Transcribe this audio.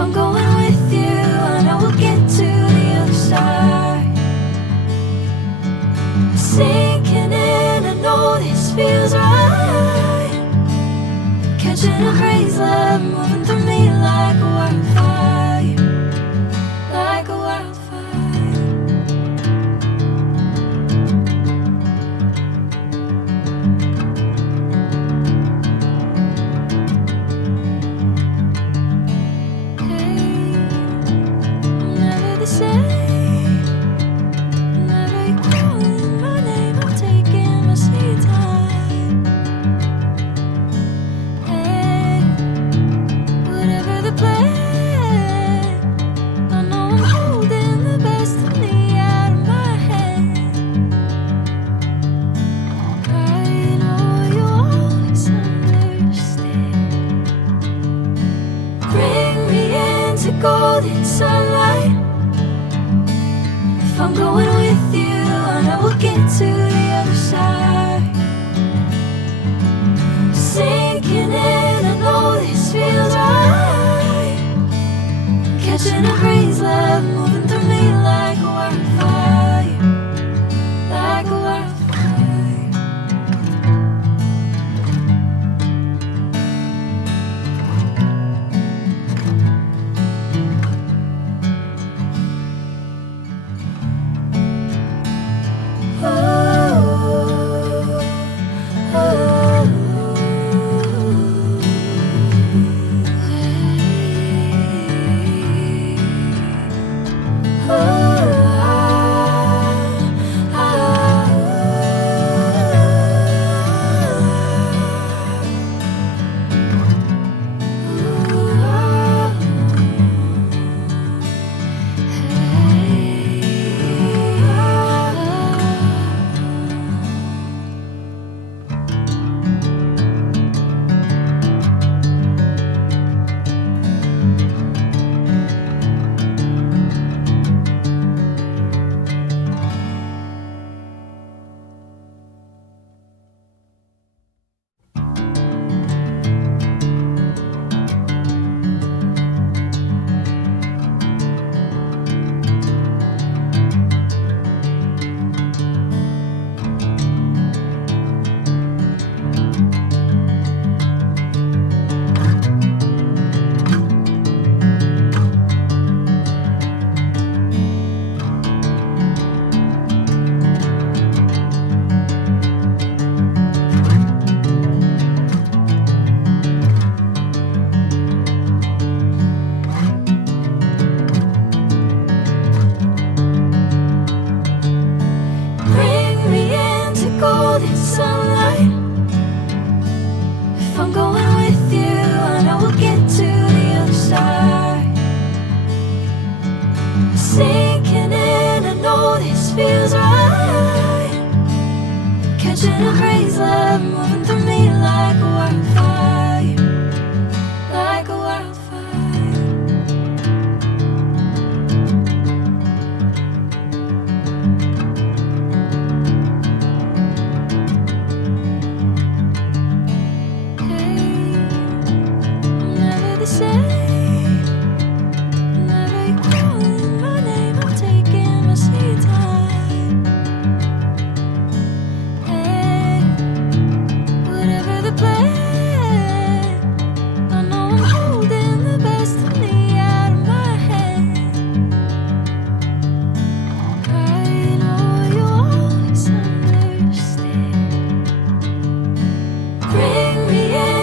I'm going with you, I know we'll get to the other side. Sinking in, I know this feels right. Catching a crazy love, moving through me like a wildfire, like a wildfire. Golden sunlight. If I'm going with you, I know we'll get to the other side. Sinking in, I know this feels right.